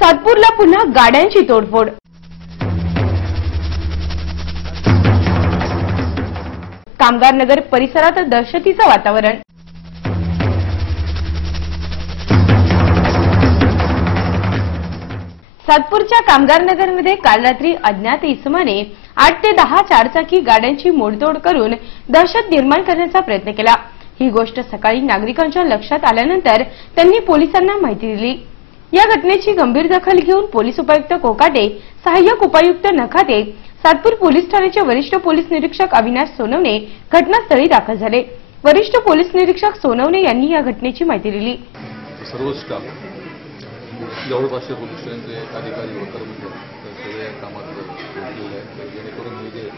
सातपूरला पुन्हा गाड्यांची तोडफोड। कामगार नगर परिसरात दहशतीचं वातावरण। सातपूरच्या कामगार नगरमध्ये काल रात्री अज्ञात इसमाने 8 ते 10 चारचाकी गाड्यांची मोडतोड करून दहशत निर्माण करण्याचा प्रयत्न केला। ही गोष्ट सकाळी नागरिकांच्या लक्षात आल्यानंतर त्यांनी पोलिसांना माहिती दिली। या घटनेची गंभीर दखल घेऊन पोलीस उपायुक्त कोकाटे, सहाय्यक उपायुक्त नखाते, सातपूर पोलीस ठाण्याचे वरिष्ठ पोलीस निरीक्षक अविनाश सोनवणे घटनास्थळी दाखल झाले। वरिष्ठ पोलीस निरीक्षक सोनवणे यांनी या घटनेची माहिती दिली। सर्व स्टाफ जवळपासच्या पोलीस स्टेशनचे अधिकारी व कर्मचारी सगळे या कामात जोडलेले आहेत, जेणेकरून हे जे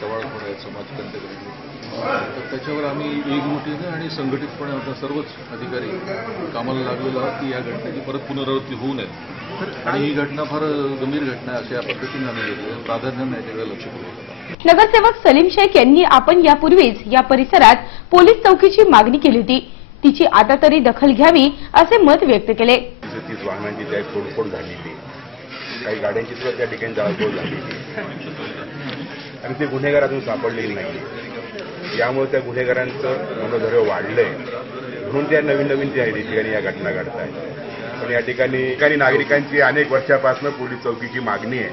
टवाळखोर आहेत समाजकंटक तर त्याच्यावर आम्ही एकजुटीने आणि संघटितपणे आता सर्वच अधिकारी कामाला लागलेलो आहोत की या घटनेची परत पुनरावृत्ती होऊ नये आणि ही घटना फार गंभीर घटना आहे अशा पद्धतीने आम्ही घेतली, प्राधान्याने याच्याकडे लक्ष पुरवलं। नगरसेवक सलीम शेख यांनी आपण यापूर्वीच या परिसरात पोलीस चौकीची मागणी केली होती, तिची आता तरी दखल घ्यावी असे मत व्यक्त केले। 30 वाहनांची त्या तोडफोड झालेली, काही गाड्यांची सुद्धा त्या ठिकाणी जाळपोळ झालेली आणि ते गुन्हेगार अजून सापडलेले नाही। यामुळे त्या गुन्हेगारांचं मनोधैर्य वाढलंय, म्हणून त्या नवीन त्या ठिकाणी या घटना घडत आहेत। पण या ठिकाणी नागरिकांची अनेक वर्षापासून पोलीस चौकीची मागणी आहे।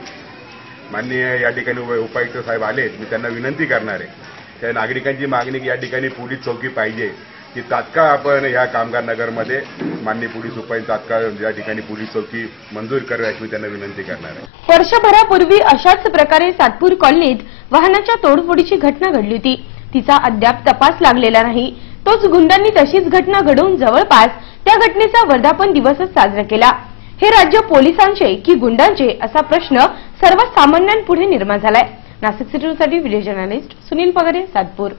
माननीय या ठिकाणी उपायुक्त साहेब आले, मी त्यांना विनंती करणार आहे त्या नागरिकांची मागणी की या ठिकाणी पोलीस चौकी पाहिजे की तात्काळ आपण या कामगार नगरमध्ये माननीय पोलीस उपायुक्त तात्काळ या ठिकाणी पोलीस चौकी मंजूर करावी अशी मी त्यांना विनंती करणार आहे। वर्षभरापूर्वी अशाच प्रकारे सातपूर कॉलनीत वाहनाच्या तोडफोडीची घटना घडली होती, तिचा अद्याप तपास लागलेला नाही। तोच गुंडांनी तशीच घटना घडवून जवळपास त्या घटनेचा वर्धापन दिवसच साजरा केला। हे राज्य पोलिसांचे की गुंडांचे असा प्रश्न सर्वसामान्यांपुढे निर्माण झालाय। नाशिक सिटी साठी व्हिडिओ जर्नलिस्ट सुनील पगारे, सातपूर।